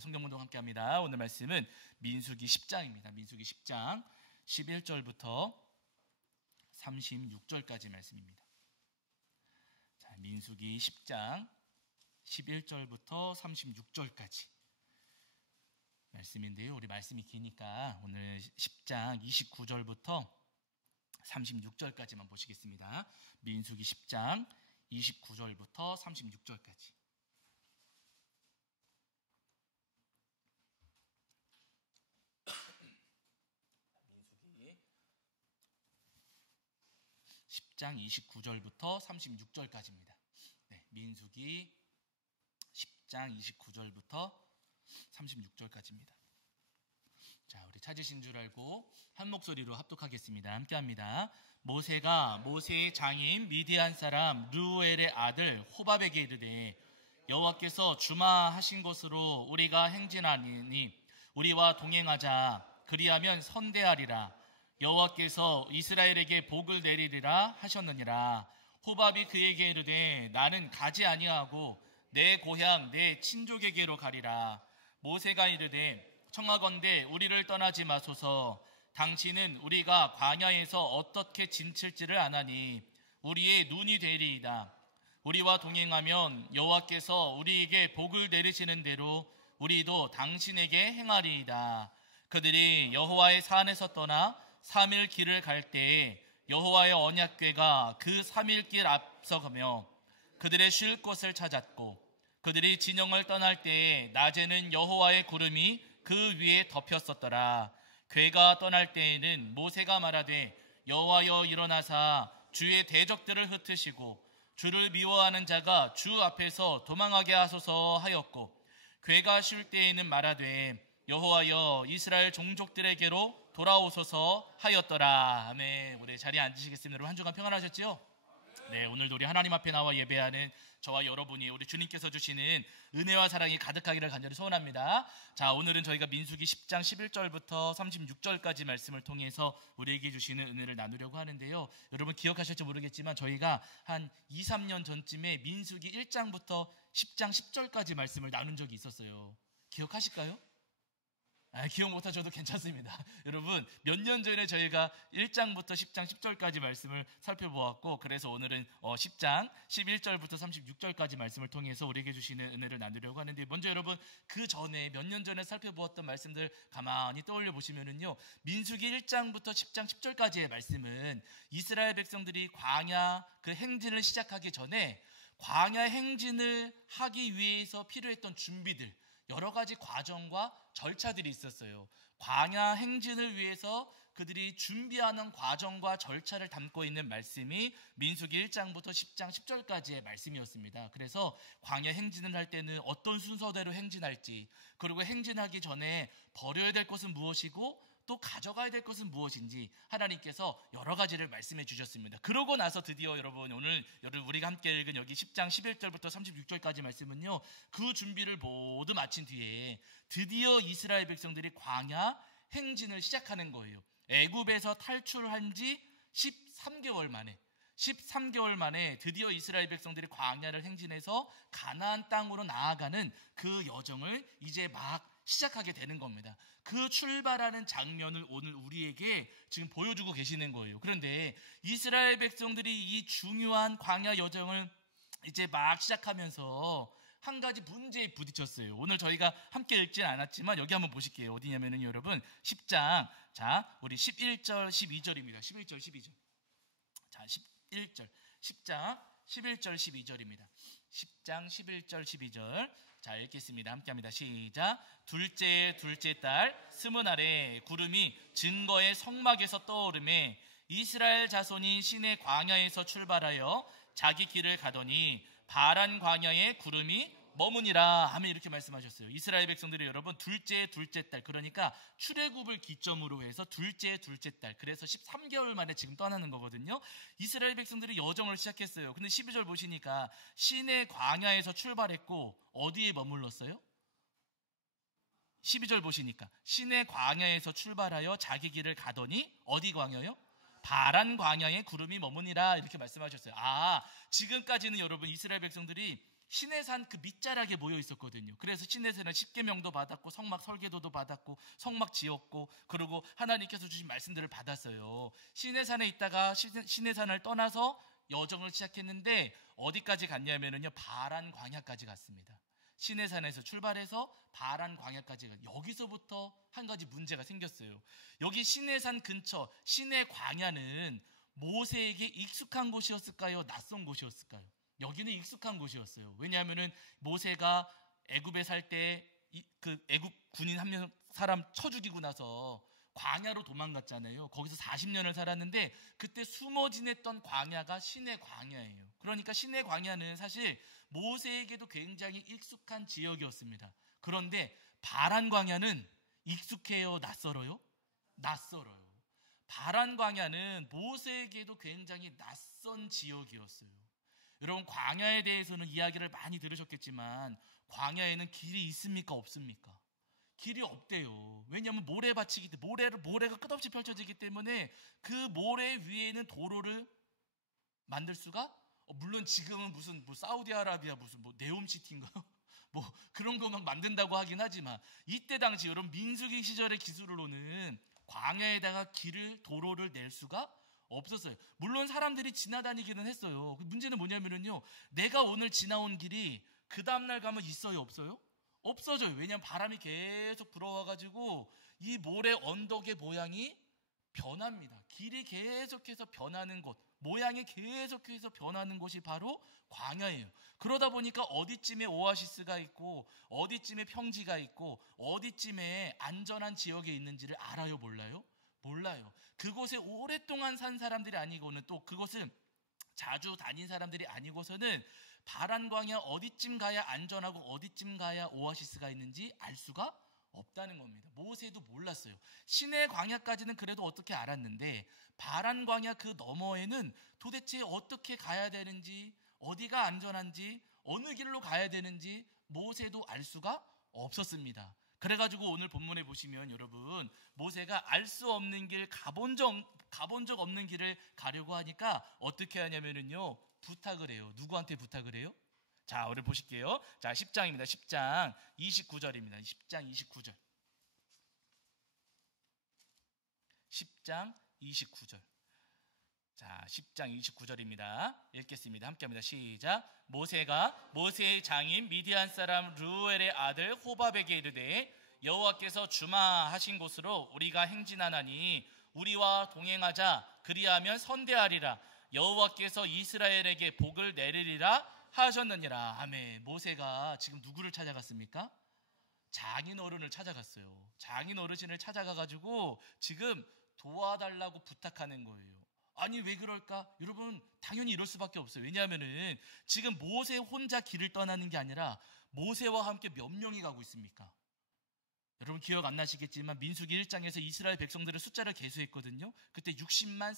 우리 성경 공동 함께 합니다. 오늘 말씀은 민수기 10장입니다. 민수기 10장 11절부터 36절까지 말씀입니다. 자, 민수기 10장 11절부터 36절까지 말씀인데요. 우리 말씀이 기니까 오늘 10장 29절부터 36절까지만 보시겠습니다. 민수기 10장 29절부터 36절까지. 민수기 10장 29절부터 36절까지입니다. 네, 민수기 10장 29절부터 36절까지입니다. 자, 우리 찾으신 줄 알고 한 목소리로 합독하겠습니다. 함께합니다. 모세가 모세의 장인 미디안 사람 르우엘의 아들 호밥에게 이르되 여호와께서 주마하신 것으로 우리가 행진하니 우리와 동행하자. 그리하면 선대하리라. 여호와께서 이스라엘에게 복을 내리리라 하셨느니라. 호밥이 그에게 이르되 나는 가지 아니하고 내 고향 내 친족에게로 가리라. 모세가 이르되 청하건대 우리를 떠나지 마소서. 당신은 우리가 광야에서 어떻게 진칠지를 아나니 우리의 눈이 되리이다. 우리와 동행하면 여호와께서 우리에게 복을 내리시는 대로 우리도 당신에게 행하리이다. 그들이 여호와의 산에서 떠나 3일 길을 갈 때에 여호와의 언약궤가 그 3일 길 앞서가며 그들의 쉴 곳을 찾았고 그들이 진영을 떠날 때에 낮에는 여호와의 구름이 그 위에 덮였었더라. 궤가 떠날 때에는 모세가 말하되 여호와여 일어나사 주의 대적들을 흩으시고 주를 미워하는 자가 주 앞에서 도망하게 하소서 하였고 궤가 쉴 때에는 말하되 여호와여 이스라엘 종족들에게로 돌아오소서 하였더라. 아멘. 우리 자리에 앉으시겠습니다. 여러분 한 주간 평안하셨지요? 네, 오늘도 우리 하나님 앞에 나와 예배하는 저와 여러분이 우리 주님께서 주시는 은혜와 사랑이 가득하기를 간절히 소원합니다. 자, 오늘은 저희가 민수기 10장 11절부터 36절까지 말씀을 통해서 우리에게 주시는 은혜를 나누려고 하는데요. 여러분 기억하실지 모르겠지만 저희가 한 2, 3년 전쯤에 민수기 1장부터 10장 10절까지 말씀을 나눈 적이 있었어요. 기억하실까요? 기억 못하셔도 괜찮습니다. 여러분 몇 년 전에 저희가 1장부터 10장 10절까지 말씀을 살펴보았고 그래서 오늘은 10장 11절부터 36절까지 말씀을 통해서 우리에게 주시는 은혜를 나누려고 하는데 먼저 여러분 그 전에 몇 년 전에 살펴보았던 말씀들 가만히 떠올려 보시면은요 민수기 1장부터 10장 10절까지의 말씀은 이스라엘 백성들이 광야 그 행진을 시작하기 전에 광야 행진을 하기 위해서 필요했던 준비들 여러 가지 과정과 절차들이 있었어요. 광야 행진을 위해서 그들이 준비하는 과정과 절차를 담고 있는 말씀이 민수기 1장부터 10장 10절까지의 말씀이었습니다. 그래서 광야 행진을 할 때는 어떤 순서대로 행진할지 그리고 행진하기 전에 버려야 될 것은 무엇이고 또 가져가야 될 것은 무엇인지 하나님께서 여러 가지를 말씀해 주셨습니다. 그러고 나서 드디어 여러분 오늘 우리가 함께 읽은 여기 10장 11절부터 36절까지 말씀은요 그 준비를 모두 마친 뒤에 드디어 이스라엘 백성들이 광야 행진을 시작하는 거예요. 애굽에서 탈출한 지 13개월 만에 드디어 이스라엘 백성들이 광야를 행진해서 가나안 땅으로 나아가는 그 여정을 이제 막 시작하게 되는 겁니다. 그 출발하는 장면을 오늘 우리에게 지금 보여주고 계시는 거예요. 그런데 이스라엘 백성들이 이 중요한 광야 여정을 이제 막 시작하면서 한 가지 문제에 부딪혔어요. 오늘 저희가 함께 읽진 않았지만 여기 한번 보실게요. 어디냐면은 여러분 10장 자 우리 11절 12절입니다. 11절 12절 자 11절 10장 11절 12절입니다. 10장 11절 12절 자 읽겠습니다. 함께합니다. 시작. 둘째 달 스무 날에 구름이 증거의 성막에서 떠오르매 이스라엘 자손이 시내 광야에서 출발하여 자기 길을 가더니 바란 광야에 구름이 머무니라. 아멘. 이렇게 말씀하셨어요. 이스라엘 백성들이 여러분 둘째 달 그러니까 출애굽을 기점으로 해서 둘째 달 그래서 13개월 만에 지금 떠나는 거거든요. 이스라엘 백성들이 여정을 시작했어요. 근데 12절 보시니까 시내 광야에서 출발했고 어디에 머물렀어요? 12절 보시니까 시내 광야에서 출발하여 자기 길을 가더니 어디 광야요? 바란 광야에 구름이 머무니라 이렇게 말씀하셨어요. 지금까지는 여러분 이스라엘 백성들이 시내산 그 밑자락에 모여 있었거든요. 그래서 시내산은 십계명도 받았고 성막 설계도도 받았고 성막 지었고 그리고 하나님께서 주신 말씀들을 받았어요. 시내산에 있다가 시내산을 떠나서 여정을 시작했는데 어디까지 갔냐면요, 바란 광야까지 갔습니다. 시내산에서 출발해서 바란 광야까지 여기서부터 한 가지 문제가 생겼어요. 여기 시내산 근처 시내 광야는 모세에게 익숙한 곳이었을까요? 낯선 곳이었을까요? 여기는 익숙한 곳이었어요. 왜냐하면은 모세가 애굽에 살 때 그 애굽 군인 한 명 사람 쳐 죽이고 나서 광야로 도망갔잖아요. 거기서 40년을 살았는데 그때 숨어 지냈던 광야가 시내 광야예요. 그러니까 시내 광야는 사실 모세에게도 굉장히 익숙한 지역이었습니다. 그런데 바란 광야는 익숙해요? 낯설어요? 낯설어요. 바란 광야는 모세에게도 굉장히 낯선 지역이었어요. 여러분, 광야에 대해서는 이야기를 많이 들으셨겠지만 광야에는 길이 있습니까? 없습니까? 길이 없대요. 왜냐하면 모래밭이기 때문에 모래가 끝없이 펼쳐지기 때문에 그 모래 위에는 도로를 만들 수가 물론 지금은 무슨 뭐 사우디아라비아 무슨 뭐 네옴시티인가요? 뭐 그런 거 막 만든다고 하긴 하지만 이때 당시 여러분 민수기 시절의 기술로는 광야에다가 도로를 낼 수가 없었어요. 물론 사람들이 지나다니기는 했어요. 문제는 뭐냐면요, 내가 오늘 지나온 길이 그 다음날 가면 있어요? 없어요? 없어져요. 왜냐하면 바람이 계속 불어와가지고 이 모래 언덕의 모양이 변합니다. 길이 계속해서 변하는 곳, 모양이 계속해서 변하는 곳이 바로 광야예요. 그러다 보니까 어디쯤에 오아시스가 있고 어디쯤에 평지가 있고 어디쯤에 안전한 지역에 있는지를 알아요? 몰라요? 몰라요. 그곳에 오랫동안 산 사람들이 아니고는 또 그곳을 자주 다닌 사람들이 아니고서는 바란 광야 어디쯤 가야 안전하고 어디쯤 가야 오아시스가 있는지 알 수가 없다는 겁니다. 모세도 몰랐어요. 시내 광야까지는 그래도 어떻게 알았는데 바란 광야 그 너머에는 도대체 어떻게 가야 되는지, 어디가 안전한지, 어느 길로 가야 되는지 모세도 알 수가 없었습니다. 그래가지고 오늘 본문에 보시면 여러분, 모세가 알 수 없는 길, 가본 적 없는 길을 가려고 하니까 어떻게 하냐면요, 부탁을 해요. 누구한테 부탁을 해요? 자, 우리 보실게요. 자, 10장입니다. 10장 29절입니다. 10장 29절. 10장 29절. 자, 10장 29절입니다. 읽겠습니다. 함께합니다. 시작. 모세가 모세의 장인 미디안 사람 르우엘의 아들 호밥에게 이르되 여호와께서 주마하신 곳으로 우리가 행진하나니 우리와 동행하자. 그리하면 선대하리라. 여호와께서 이스라엘에게 복을 내리리라 하셨느니라. 아멘. 모세가 지금 누구를 찾아갔습니까? 장인 어른을 찾아갔어요. 장인 어르신을 찾아가가지고 지금 도와달라고 부탁하는 거예요. 아니, 왜 그럴까? 여러분, 당연히 이럴 수밖에 없어요. 왜냐하면은 지금 모세 혼자 길을 떠나는 게 아니라 모세와 함께 몇 명이 가고 있습니까? 여러분 기억 안 나시겠지만 민수기 1장에서 이스라엘 백성들의 숫자를 계수했거든요. 그때 60만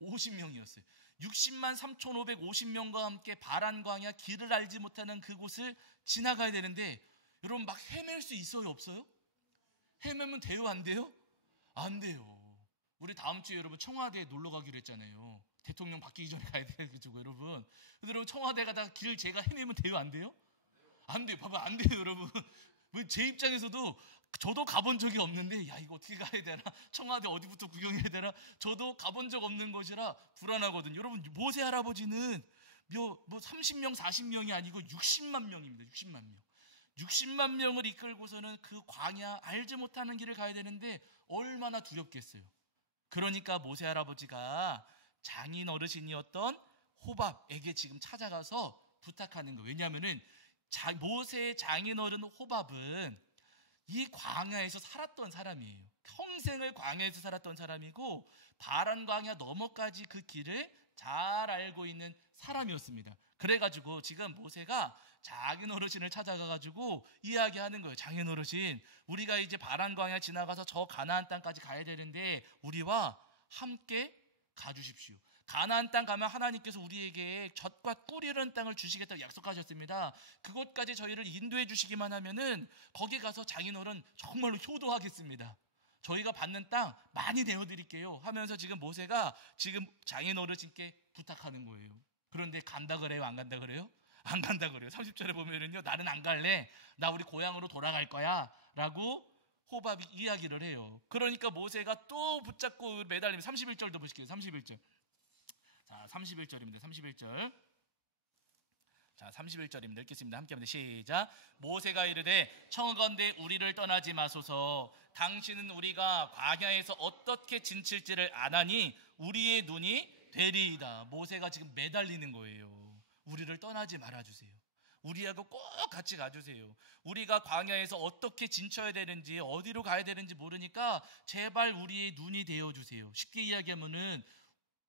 3,550명이었어요. 60만 3,550명과 함께 바란 광야 길을 알지 못하는 그곳을 지나가야 되는데 여러분 막 헤맬 수 있어요? 없어요? 헤매면 돼요? 안 돼요? 안 돼요. 우리 다음 주에 여러분 청와대에 놀러 가기로 했잖아요. 대통령 바뀌기 전에 가야 돼가지고 여러분. 근데 여러분 청와대 가다가 길 제가 헤매면 돼요? 안 돼요? 안 돼요. 봐봐, 안 돼요 여러분. 제 입장에서도 저도 가본 적이 없는데 야, 이거 어떻게 가야 되나, 청와대 어디부터 구경해야 되나, 저도 가본 적 없는 곳이라 불안하거든요. 여러분 모세 할아버지는 뭐 30명 40명이 아니고 60만 명입니다. 60만 명. 60만 명을 이끌고서는 그 광야 알지 못하는 길을 가야 되는데 얼마나 두렵겠어요. 그러니까 모세 할아버지가 장인 어르신이었던 호밥에게 지금 찾아가서 부탁하는 거예요. 왜냐하면은 모세의 장인 어른 호밥은 이 광야에서 살았던 사람이에요. 평생을 광야에서 살았던 사람이고 바란 광야 너머까지 그 길을 잘 알고 있는 사람이었습니다. 그래가지고 지금 모세가 장인 어르신을 찾아가가지고 이야기하는 거예요. 장인 어르신, 우리가 이제 바란 광야 지나가서 저 가나안 땅까지 가야 되는데 우리와 함께 가주십시오. 가나안 땅 가면 하나님께서 우리에게 젖과 꿀 이르는 땅을 주시겠다고 약속하셨습니다. 그곳까지 저희를 인도해 주시기만 하면은 거기 가서 장인어른 정말로 효도하겠습니다. 저희가 받는 땅 많이 내어드릴게요 하면서 지금 모세가 지금 장인 어르신께 부탁하는 거예요. 그런데 간다 그래요? 안 간다 그래요? 안 간다 그래요. 30절에 보면은요, 나는 안 갈래. 나 우리 고향으로 돌아갈 거야. 라고 호밥이 이야기를 해요. 그러니까 모세가 또 붙잡고 매달리면 31절도 보실게요. 31절. 자, 31절입니다. 31절. 자, 31절입니다. 읽겠습니다. 함께 합니다. 시작. 모세가 이르되 청하건대 우리를 떠나지 마소서. 당신은 우리가 광야에서 어떻게 지칠지를 아나니 우리의 눈이 되리이다. 모세가 지금 매달리는 거예요. 우리를 떠나지 말아주세요. 우리하고 꼭 같이 가주세요. 우리가 광야에서 어떻게 진쳐야 되는지, 어디로 가야 되는지 모르니까 제발 우리의 눈이 되어주세요. 쉽게 이야기하면은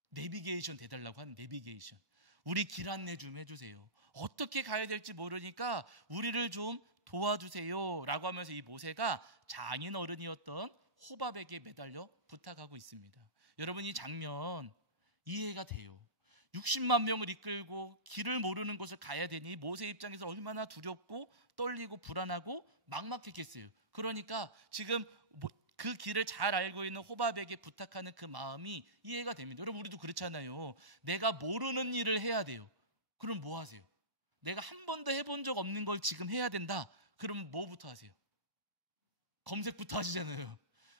내비게이션 돼달라고 하는 내비게이션. 우리 길 안내 좀 해주세요. 어떻게 가야 될지 모르니까 우리를 좀 도와주세요 라고 하면서 이 모세가 장인 어른이었던 호밥에게 매달려 부탁하고 있습니다. 여러분, 이 장면 이해가 돼요. 60만 명을 이끌고 길을 모르는 곳을 가야 되니 모세 입장에서 얼마나 두렵고 떨리고 불안하고 막막했겠어요. 그러니까 지금 그 길을 잘 알고 있는 호밥에게 부탁하는 그 마음이 이해가 됩니다. 여러분, 우리도 그렇잖아요. 내가 모르는 일을 해야 돼요. 그럼 뭐 하세요? 내가 한 번도 해본 적 없는 걸 지금 해야 된다. 그럼 뭐부터 하세요? 검색부터 하시잖아요.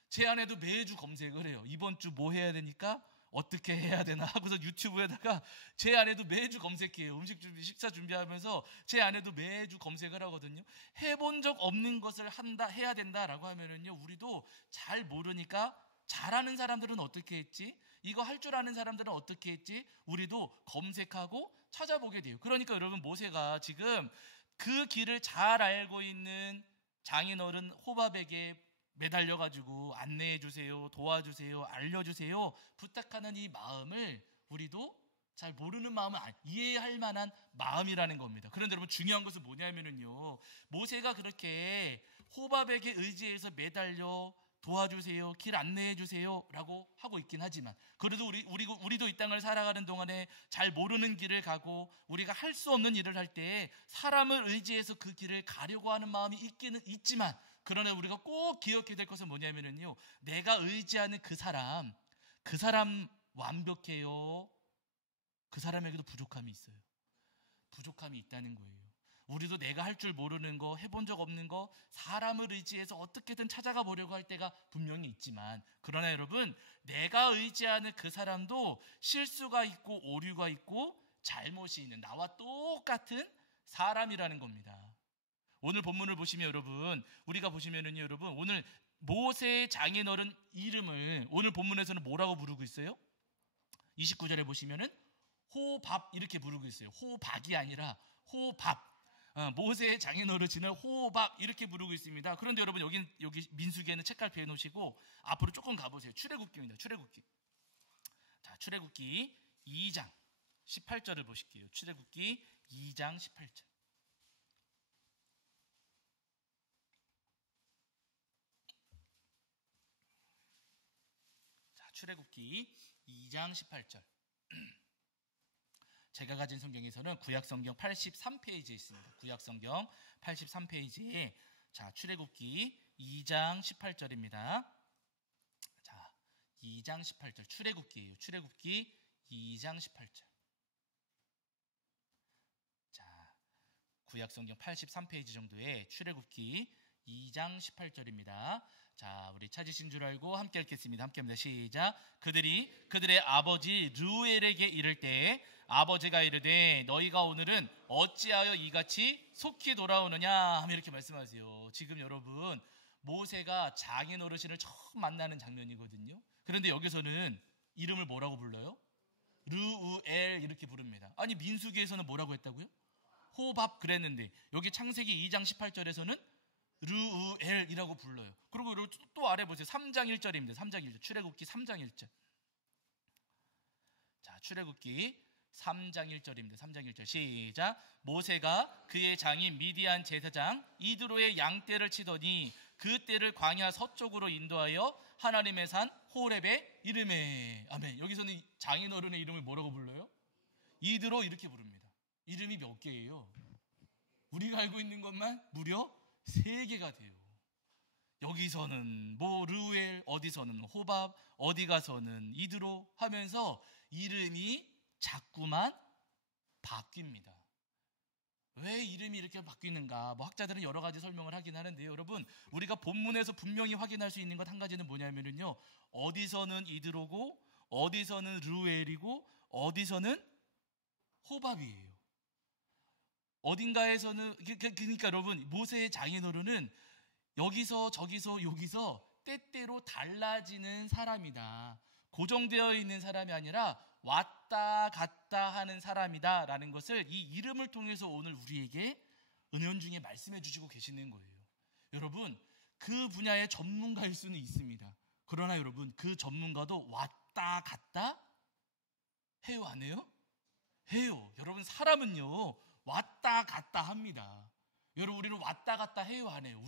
제 아내도 매주 검색을 해요. 이번 주 뭐 해야 되니까 어떻게 해야 되나 하고서 유튜브에다가 제 아내도 매주 검색해요. 음식 준비, 식사 준비하면서 제 아내도 매주 검색을 하거든요. 해본 적 없는 것을 해야 된다라고 하면은요, 우리도 잘 모르니까 잘하는 사람들은 어떻게 했지? 이거 할 줄 아는 사람들은 어떻게 했지? 우리도 검색하고 찾아보게 돼요. 그러니까 여러분, 모세가 지금 그 길을 잘 알고 있는 장인어른 호밥에게 매달려가지고 안내해주세요, 도와주세요, 알려주세요 부탁하는 이 마음을 우리도 잘 모르는 마음은 이해할 만한 마음이라는 겁니다. 그런데 여러분, 중요한 것은 뭐냐면요, 모세가 그렇게 호밥에게 의지해서 매달려 도와주세요, 길 안내해주세요 라고 하고 있긴 하지만, 그래도 우리도 이 땅을 살아가는 동안에 잘 모르는 길을 가고 우리가 할 수 없는 일을 할 때 사람을 의지해서 그 길을 가려고 하는 마음이 있기는 있지만, 그러나 우리가 꼭 기억해야 될 것은 뭐냐면요, 내가 의지하는 그 사람 완벽해요? 그 사람에게도 부족함이 있어요. 부족함이 있다는 거예요. 우리도 내가 할 줄 모르는 거, 해본 적 없는 거, 사람을 의지해서 어떻게든 찾아가 보려고 할 때가 분명히 있지만, 그러나 여러분, 내가 의지하는 그 사람도 실수가 있고 오류가 있고 잘못이 있는 나와 똑같은 사람이라는 겁니다. 오늘 본문을 보시면 여러분, 우리가 보시면은요, 여러분, 오늘 모세의 장인어른 이름을 오늘 본문에서는 뭐라고 부르고 있어요? 29절에 보시면은 호밥 이렇게 부르고 있어요. 호박이 아니라 호밥. 모세의 장인어르신을 호밥 이렇게 부르고 있습니다. 그런데 여러분, 여기 민수기에는 책갈피 해놓으시고 앞으로 조금 가보세요. 출애굽기입니다. 출애굽기. 자, 출애굽기 2장 18절을 보실게요. 출애굽기 2장 18절. 자, 출애굽기 2장 18절. 제가 가진 성경에서는 구약성경 83페이지에 있습니다. 구약성경 83페이지에 자, 출애굽기 2장 18절입니다. 자, 2장 18절 출애굽기예요. 출애굽기 2장 18절. 자, 구약성경 83페이지 정도의 출애굽기 2장 18절입니다. 자, 우리 찾으신 줄 알고 함께 읽겠습니다. 함께 합니다. 시작. 그들의 아버지 르우엘에게 이를 때 아버지가 이르되 너희가 오늘은 어찌하여 이같이 속히 돌아오느냐 하며 이렇게 말씀하세요. 지금 여러분, 모세가 장인 어르신을 처음 만나는 장면이거든요. 그런데 여기서는 이름을 뭐라고 불러요? 르우엘 이렇게 부릅니다. 아니, 민수기에서는 뭐라고 했다고요? 호밥 그랬는데 여기 창세기 2장 18절에서는 르우엘이라고 불러요. 그리고 또 아래 보세요. 3장 1절입니다. 3장 1절. 출애굽기 3장 1절. 자, 출애굽기 3장 1절입니다. 3장 1절. 시작. 모세가 그의 장인 미디안 제사장 이드로의 양떼를 치더니 그 떼를 광야 서쪽으로 인도하여 하나님의 산 호렙에 이름에. 아멘. 여기서는 장인 어른의 이름을 뭐라고 불러요? 이드로 이렇게 부릅니다. 이름이 몇 개예요? 우리가 알고 있는 것만 무려 3개가 돼요. 여기서는 뭐 르우엘, 어디서는 호밥, 어디 가서는 이드로 하면서 이름이 자꾸만 바뀝니다. 왜 이름이 이렇게 바뀌는가? 뭐 학자들은 여러 가지 설명을 하긴 하는데요. 여러분, 우리가 본문에서 분명히 확인할 수 있는 것 한 가지는 뭐냐면요. 어디서는 이드로고, 어디서는 르우엘이고, 어디서는 호밥이에요. 어딘가에서는 그러니까 여러분, 모세의 장인어른은 여기서 저기서 여기서 때때로 달라지는 사람이다. 고정되어 있는 사람이 아니라 왔다 갔다 하는 사람이다 라는 것을 이 이름을 통해서 오늘 우리에게 은연중에 말씀해 주시고 계시는 거예요. 여러분, 그 분야의 전문가일 수는 있습니다. 그러나 여러분, 그 전문가도 왔다 갔다 해요, 안 해요? 해요. 여러분, 사람은요 왔다 갔다 합니다. 여러분, 우리는 왔다 갔다 해요, 안 해요?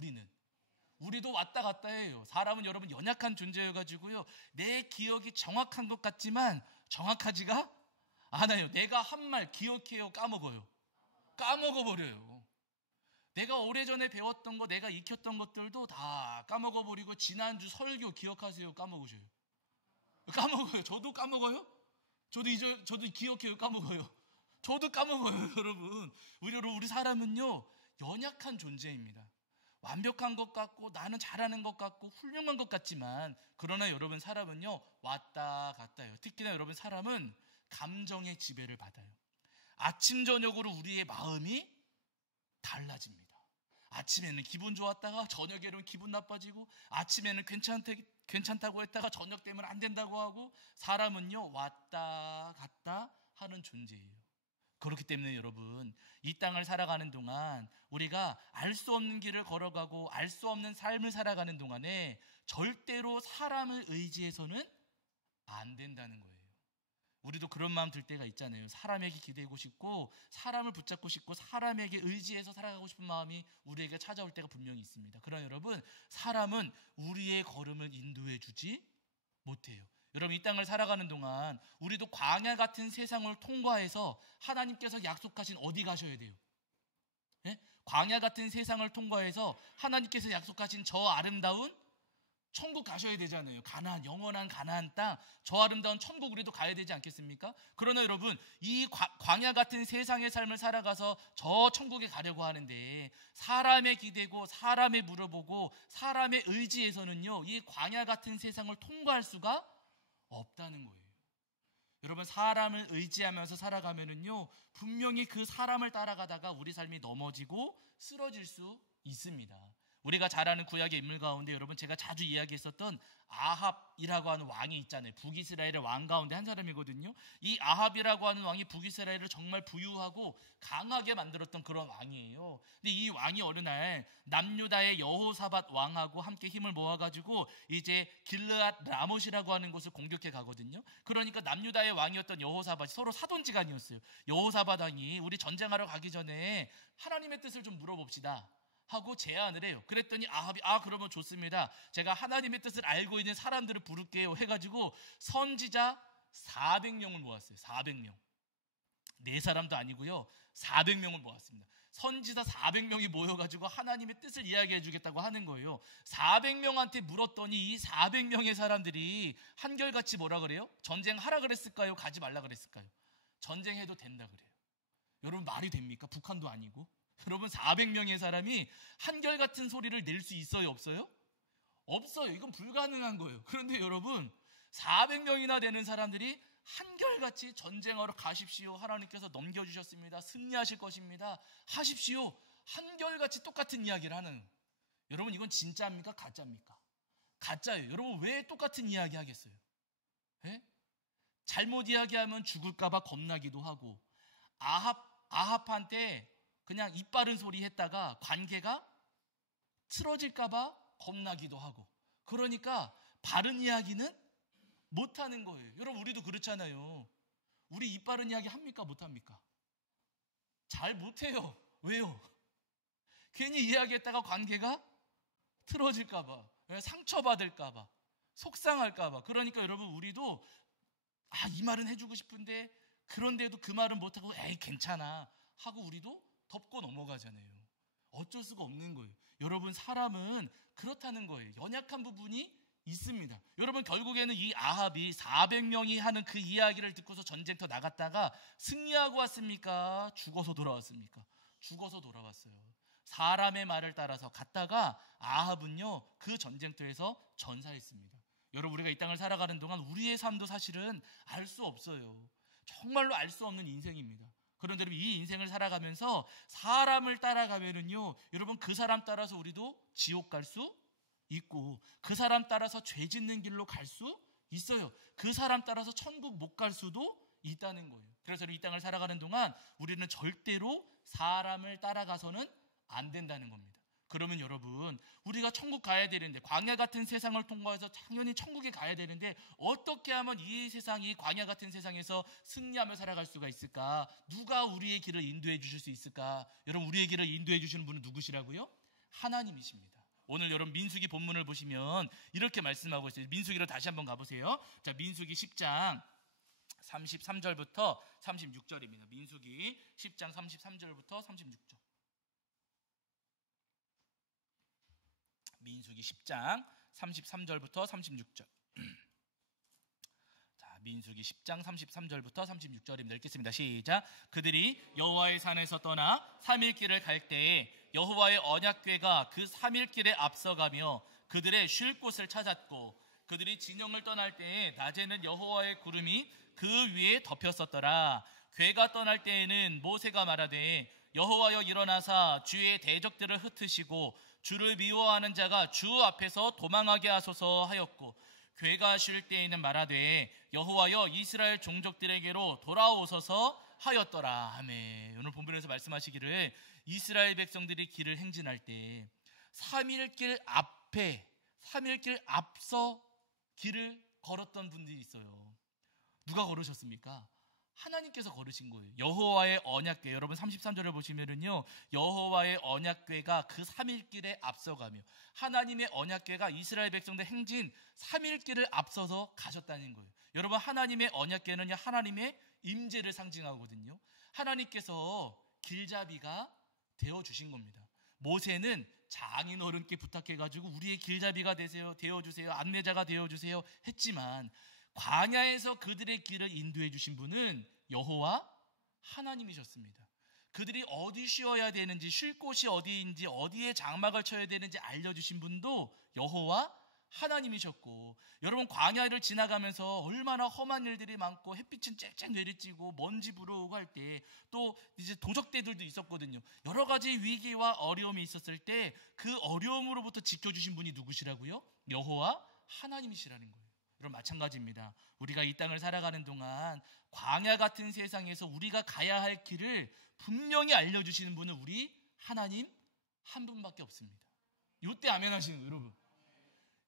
우리도 왔다 갔다 해요. 사람은 여러분 연약한 존재여가지고요, 내 기억이 정확한 것 같지만 정확하지가 않아요. 내가 한 말 기억해요, 까먹어버려요. 내가 오래전에 배웠던 거, 내가 익혔던 것들도 다 까먹어버리고, 지난주 설교 기억하세요, 까먹으셔요? 까먹어요. 저도 까먹어요. 저도 기억해요, 까먹어요. 저도 까먹어요. 여러분, 우리 사람은요 연약한 존재입니다. 완벽한 것 같고 나는 잘하는 것 같고 훌륭한 것 같지만, 그러나 여러분, 사람은요 왔다 갔다 해요. 특히나 여러분, 사람은 감정의 지배를 받아요. 아침 저녁으로 우리의 마음이 달라집니다. 아침에는 기분 좋았다가 저녁에는 기분 나빠지고, 아침에는 괜찮다고 했다가 저녁 되면 안 된다고 하고, 사람은요 왔다 갔다 하는 존재예요. 그렇기 때문에 여러분, 이 땅을 살아가는 동안 우리가 알 수 없는 길을 걸어가고 알 수 없는 삶을 살아가는 동안에 절대로 사람을 의지해서는 안 된다는 거예요. 우리도 그런 마음 들 때가 있잖아요. 사람에게 기대고 싶고 사람을 붙잡고 싶고 사람에게 의지해서 살아가고 싶은 마음이 우리에게 찾아올 때가 분명히 있습니다. 그러나 여러분, 사람은 우리의 걸음을 인도해 주지 못해요. 여러분, 이 땅을 살아가는 동안 우리도 광야 같은 세상을 통과해서 하나님께서 약속하신 어디 가셔야 돼요? 예? 광야 같은 세상을 통과해서 하나님께서 약속하신 저 아름다운 천국 가셔야 되잖아요. 가나안, 영원한 가나안 땅, 저 아름다운 천국 우리도 가야 되지 않겠습니까? 그러나 여러분, 이 광야 같은 세상의 삶을 살아가서 저 천국에 가려고 하는데, 사람에 기대고 사람에 물어보고 사람의 의지에서는요 이 광야 같은 세상을 통과할 수가 없다는 거예요. 여러분, 사람을 의지하면서 살아가면은요 분명히 그 사람을 따라가다가 우리 삶이 넘어지고 쓰러질 수 있습니다. 우리가 잘 아는 구약의 인물 가운데 여러분, 제가 자주 이야기했었던 아합이라고 하는 왕이 있잖아요. 북이스라엘의 왕 가운데 한 사람이거든요. 이 아합이라고 하는 왕이 북이스라엘을 정말 부유하고 강하게 만들었던 그런 왕이에요. 근데 이 왕이 어느 날 남유다의 여호사밧 왕하고 함께 힘을 모아가지고 이제 길르앗 라못이라고 하는 곳을 공격해 가거든요. 그러니까 남유다의 왕이었던 여호사밧이, 서로 사돈지간이었어요. 여호사밧 왕이 우리 전쟁하러 가기 전에 하나님의 뜻을 좀 물어봅시다 하고 제안을 해요. 그랬더니 아합이 그러면 좋습니다. 제가 하나님의 뜻을 알고 있는 사람들을 부를게요 해가지고 선지자 400명을 모았어요. 400명. 4사람도 아니고요. 400명을 모았습니다. 선지자 400명이 모여가지고 하나님의 뜻을 이야기해 주겠다고 하는 거예요. 400명한테 물었더니 이 400명의 사람들이 한결같이 뭐라 그래요? 전쟁하라 그랬을까요? 가지 말라 그랬을까요? 전쟁해도 된다 그래요. 여러분, 말이 됩니까? 북한도 아니고. 여러분, 400명의 사람이 한결같은 소리를 낼 수 있어요, 없어요? 없어요. 이건 불가능한 거예요. 그런데 여러분, 400명이나 되는 사람들이 한결같이 전쟁하러 가십시오, 하나님께서 넘겨주셨습니다, 승리하실 것입니다, 하십시오, 한결같이 똑같은 이야기를 하는. 여러분, 이건 진짜입니까? 가짜입니까? 가짜예요. 여러분, 왜 똑같은 이야기 하겠어요? 예? 잘못 이야기하면 죽을까봐 겁나기도 하고, 아합한테 그냥 입 바른 소리 했다가 관계가 틀어질까봐 겁나기도 하고, 그러니까 바른 이야기는 못하는 거예요. 여러분, 우리도 그렇잖아요. 우리 입 바른 이야기 합니까? 못합니까? 잘 못해요. 왜요? 괜히 이야기했다가 관계가 틀어질까봐, 상처받을까봐, 속상할까봐. 그러니까 여러분, 우리도 이 말은 해주고 싶은데 그런데도 그 말은 못하고 에이 괜찮아 하고 우리도 덮고 넘어가잖아요. 어쩔 수가 없는 거예요. 여러분, 사람은 그렇다는 거예요. 연약한 부분이 있습니다. 여러분, 결국에는 이 아합이 400명이 하는 그 이야기를 듣고서 전쟁터 나갔다가 승리하고 왔습니까? 죽어서 돌아왔습니까? 죽어서 돌아왔어요. 사람의 말을 따라서 갔다가 아합은요 그 전쟁터에서 전사했습니다. 여러분, 우리가 이 땅을 살아가는 동안 우리의 삶도 사실은 알 수 없어요. 정말로 알 수 없는 인생입니다. 그런데 여러분, 이 인생을 살아가면서 사람을 따라가면은요 여러분, 그 사람 따라서 우리도 지옥 갈 수 있고, 그 사람 따라서 죄 짓는 길로 갈 수 있어요. 그 사람 따라서 천국 못 갈 수도 있다는 거예요. 그래서 이 땅을 살아가는 동안 우리는 절대로 사람을 따라가서는 안 된다는 겁니다. 그러면 여러분, 우리가 천국 가야 되는데, 광야 같은 세상을 통과해서 당연히 천국에 가야 되는데, 어떻게 하면 이 세상, 이 광야 같은 세상에서 승리하며 살아갈 수가 있을까? 누가 우리의 길을 인도해 주실 수 있을까? 여러분, 우리의 길을 인도해 주시는 분은 누구시라고요? 하나님이십니다. 오늘 여러분, 민수기 본문을 보시면 이렇게 말씀하고 있어요. 민수기로 다시 한번 가보세요. 자, 민수기 10장 33절부터 36절입니다. 민수기 10장 33절부터 36절. 민수기 10장 33절부터 36절. 자, 민수기 10장 33절부터 36절입니다. 읽겠습니다. 시작. 그들이 여호와의 산에서 떠나 3일 길을 갈 때에 여호와의 언약궤가 그 3일 길에 앞서가며 그들의 쉴 곳을 찾았고, 그들이 진영을 떠날 때에 낮에는 여호와의 구름이 그 위에 덮였었더라. 궤가 떠날 때에는 모세가 말하되, 여호와여 일어나사 주의 대적들을 흩으시고 주를 미워하는 자가 주 앞에서 도망하게 하소서 하였고, 궤가 쉴 때에는 말하되, 여호와여 이스라엘 종족들에게로 돌아오소서 하였더라. 아멘. 오늘 본문에서 말씀하시기를, 이스라엘 백성들이 길을 행진할 때 3일길 앞에, 3일길 앞서 길을 걸었던 분들이 있어요. 누가 걸으셨습니까? 하나님께서 걸으신 거예요. 여호와의 언약궤. 여러분 33절을 보시면은요, 여호와의 언약궤가 그 3일길에 앞서가며, 하나님의 언약궤가 이스라엘 백성들 행진 3일길을 앞서서 가셨다는 거예요. 여러분, 하나님의 언약궤는요 하나님의 임재를 상징하거든요. 하나님께서 길잡이가 되어주신 겁니다. 모세는 장인 어른께 부탁해가지고 우리의 길잡이가 되어주세요, 안내자가 되어주세요 했지만, 광야에서 그들의 길을 인도해 주신 분은 여호와 하나님이셨습니다. 그들이 어디 쉬어야 되는지, 쉴 곳이 어디인지, 어디에 장막을 쳐야 되는지 알려주신 분도 여호와 하나님이셨고, 여러분, 광야를 지나가면서 얼마나 험한 일들이 많고 햇빛은 쨍쨍 내리쬐고 먼지 불어오고 할 때, 또 이제 도적대들도 있었거든요. 여러 가지 위기와 어려움이 있었을 때 그 어려움으로부터 지켜주신 분이 누구시라고요? 여호와 하나님이시라는 거예요. 여러분, 마찬가지입니다. 우리가 이 땅을 살아가는 동안 광야 같은 세상에서 우리가 가야 할 길을 분명히 알려주시는 분은 우리 하나님 한 분밖에 없습니다. 이때 아멘 하시는 거예요, 여러분.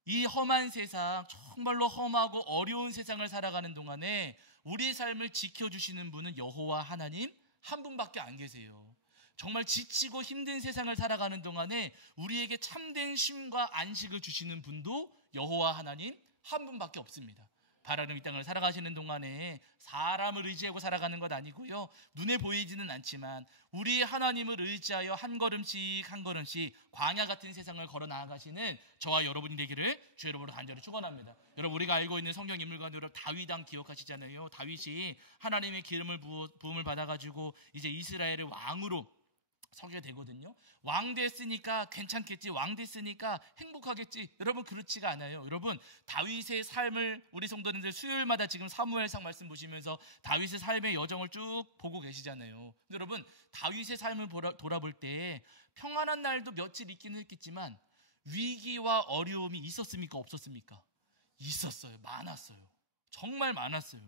이 험한 세상, 정말로 험하고 어려운 세상을 살아가는 동안에 우리의 삶을 지켜주시는 분은 여호와 하나님 한 분밖에 안 계세요. 정말 지치고 힘든 세상을 살아가는 동안에 우리에게 참된 쉼과 안식을 주시는 분도 여호와 하나님 한 분밖에 없습니다. 바라는 이 땅을 살아가시는 동안에 사람을 의지하고 살아가는 것 아니고요, 눈에 보이지는 않지만 우리 하나님을 의지하여 한 걸음씩 한 걸음씩 광야 같은 세상을 걸어 나아가시는 저와 여러분이 되기를 주 여러분으로 간절히 축원합니다. 여러분, 우리가 알고 있는 성경 인물 가운데 다윗 왕 기억하시잖아요. 다윗이 하나님의 기름을 부음을 받아가지고 이제 이스라엘의 왕으로 서게 되거든요. 왕 됐으니까 괜찮겠지, 왕 됐으니까 행복하겠지. 여러분, 그렇지가 않아요. 여러분, 다윗의 삶을 우리 성도님들 수요일마다 지금 사무엘상 말씀 보시면서 다윗의 삶의 여정을 쭉 보고 계시잖아요. 여러분, 다윗의 삶을 돌아볼 때 평안한 날도 며칠 있기는 했겠지만 위기와 어려움이 있었습니까, 없었습니까? 있었어요. 많았어요. 정말 많았어요.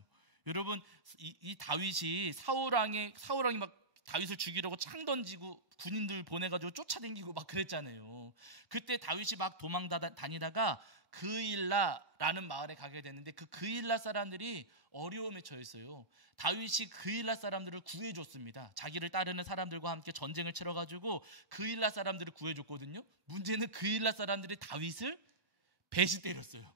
여러분, 이 다윗이 사울왕이 막 다윗을 죽이려고 창 던지고 군인들 보내가지고 쫓아다니고 막 그랬잖아요. 그때 다윗이 막 도망 다니다가 그일라라는 마을에 가게 됐는데, 그 그일라 사람들이 어려움에 처했어요. 다윗이 그일라 사람들을 구해줬습니다. 자기를 따르는 사람들과 함께 전쟁을 치러가지고 그일라 사람들을 구해줬거든요. 문제는 그일라 사람들이 다윗을 배신 때렸어요.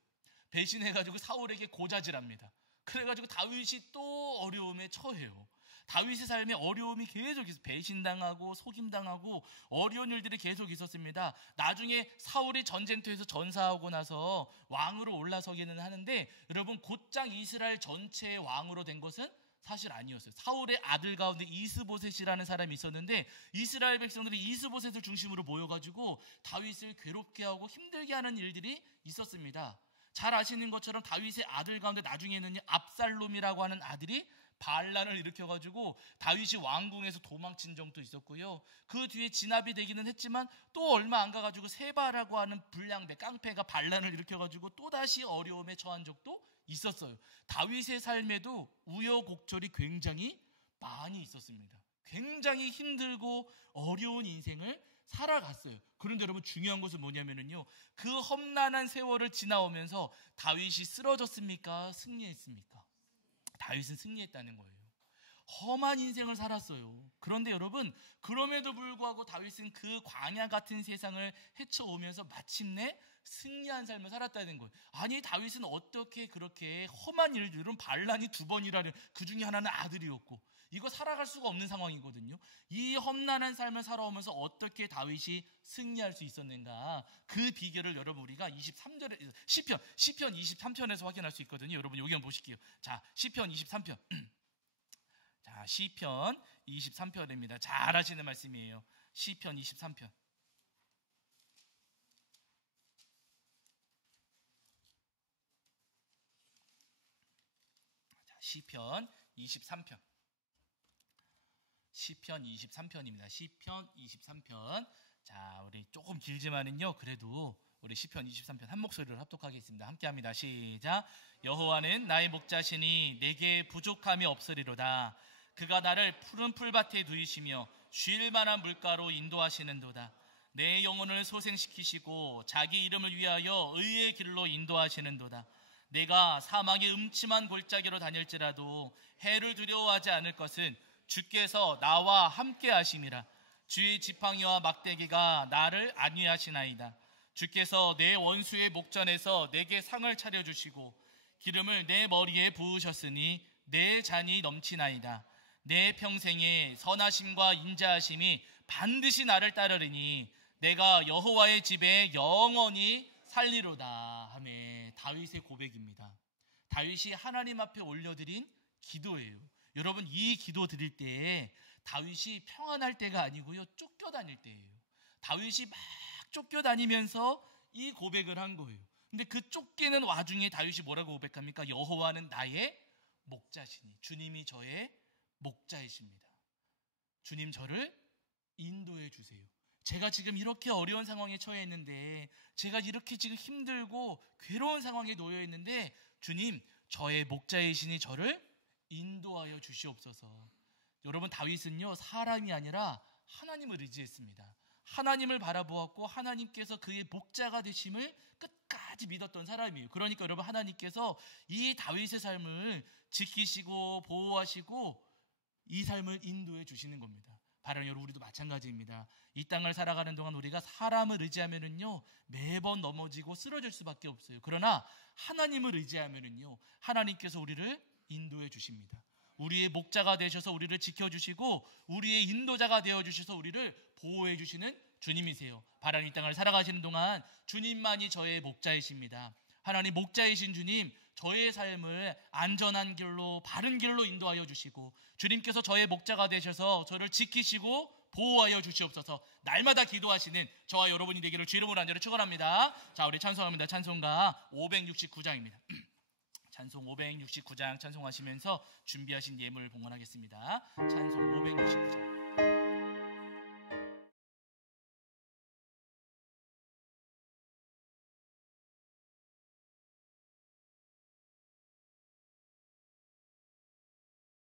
배신해가지고 사울에게 고자질합니다. 그래가지고 다윗이 또 어려움에 처해요. 다윗의 삶에 어려움이 계속 있어요. 배신당하고 속임당하고 어려운 일들이 계속 있었습니다. 나중에 사울이 전쟁터에서 전사하고 나서 왕으로 올라서기는 하는데, 여러분, 곧장 이스라엘 전체의 왕으로 된 것은 사실 아니었어요. 사울의 아들 가운데 이스보셋이라는 사람이 있었는데 이스라엘 백성들이 이스보셋을 중심으로 모여가지고 다윗을 괴롭게 하고 힘들게 하는 일들이 있었습니다. 잘 아시는 것처럼 다윗의 아들 가운데 나중에는 압살롬이라고 하는 아들이 반란을 일으켜가지고 다윗이 왕궁에서 도망친 적도 있었고요. 그 뒤에 진압이 되기는 했지만 또 얼마 안 가가지고 세바라고 하는 불량배, 깡패가 반란을 일으켜가지고 또다시 어려움에 처한 적도 있었어요. 다윗의 삶에도 우여곡절이 굉장히 많이 있었습니다. 굉장히 힘들고 어려운 인생을 살아갔어요. 그런데 여러분 중요한 것은 뭐냐면요, 그 험난한 세월을 지나오면서 다윗이 쓰러졌습니까? 승리했습니까? 다윗은 승리했다는 거예요. 험한 인생을 살았어요. 그런데 여러분, 그럼에도 불구하고 다윗은 그 광야 같은 세상을 헤쳐오면서 마침내 승리한 삶을 살았다는 거예요. 아니, 다윗은 어떻게 그렇게 험한 일들은 반란이 2번이라는, 그 중에 하나는 아들이었고, 이거 살아갈 수가 없는 상황이거든요. 이 험난한 삶을 살아오면서 어떻게 다윗이 승리할 수 있었는가, 그 비결을 여러분 우리가 23절에 시편 23편에서 확인할 수 있거든요. 여러분 여기 한번 보실게요. 자, 시편 23편. 자, 시편 23편입니다. 잘 아시는 말씀이에요. 시편 23편. 자, 시편 23편. 시편 23편입니다. 시편 23편. 자, 우리 조금 길지만은요, 그래도 우리 시편 23편 한 목소리로 합독하겠습니다. 함께합니다. 시작. 여호와는 나의 목자시니 내게 부족함이 없으리로다. 그가 나를 푸른 풀밭에 누이시며 쉴 만한 물가로 인도하시는도다. 내 영혼을 소생시키시고 자기 이름을 위하여 의의 길로 인도하시는도다. 내가 사망의 음침한 골짜기로 다닐지라도 해를 두려워하지 않을 것은 주께서 나와 함께 하심이라. 주의 지팡이와 막대기가 나를 안위하시나이다. 주께서 내 원수의 목전에서 내게 상을 차려주시고 기름을 내 머리에 부으셨으니 내 잔이 넘치나이다. 내 평생에 선하심과 인자하심이 반드시 나를 따르리니 내가 여호와의 집에 영원히 살리로다. 아멘. 다윗의 고백입니다. 다윗이 하나님 앞에 올려드린 기도예요. 여러분, 이 기도 드릴 때에 다윗이 평안할 때가 아니고요, 쫓겨다닐 때예요. 다윗이 막 쫓겨다니면서 이 고백을 한 거예요. 근데 그 쫓기는 와중에 다윗이 뭐라고 고백합니까? 여호와는 나의 목자시니, 주님이 저의 목자이십니다. 주님, 저를 인도해 주세요. 제가 지금 이렇게 어려운 상황에 처해 있는데, 제가 이렇게 지금 힘들고 괴로운 상황에 놓여 있는데, 주님, 저의 목자이시니 저를 인도하여 주시옵소서. 여러분, 다윗은요, 사람이 아니라 하나님을 의지했습니다. 하나님을 바라보았고 하나님께서 그의 목자가 되심을 끝까지 믿었던 사람이에요. 그러니까 여러분, 하나님께서 이 다윗의 삶을 지키시고 보호하시고 이 삶을 인도해 주시는 겁니다. 바로 여러분, 우리도 마찬가지입니다. 이 땅을 살아가는 동안 우리가 사람을 의지하면은요, 매번 넘어지고 쓰러질 수밖에 없어요. 그러나 하나님을 의지하면은요, 하나님께서 우리를 인도해 주십니다. 우리의 목자가 되셔서 우리를 지켜주시고 우리의 인도자가 되어주셔서 우리를 보호해 주시는 주님이세요. 바람 이 땅을 살아가시는 동안 주님만이 저의 목자이십니다. 하나님 목자이신 주님, 저의 삶을 안전한 길로, 바른 길로 인도하여 주시고 주님께서 저의 목자가 되셔서 저를 지키시고 보호하여 주시옵소서. 날마다 기도하시는 저와 여러분이 되기를 주 이름으로 간절히 축원합니다. 자, 우리 찬송합니다. 찬송가 569장입니다. 찬송 569장 찬송하시면서 준비하신 예물 봉헌하겠습니다. 찬송 569장.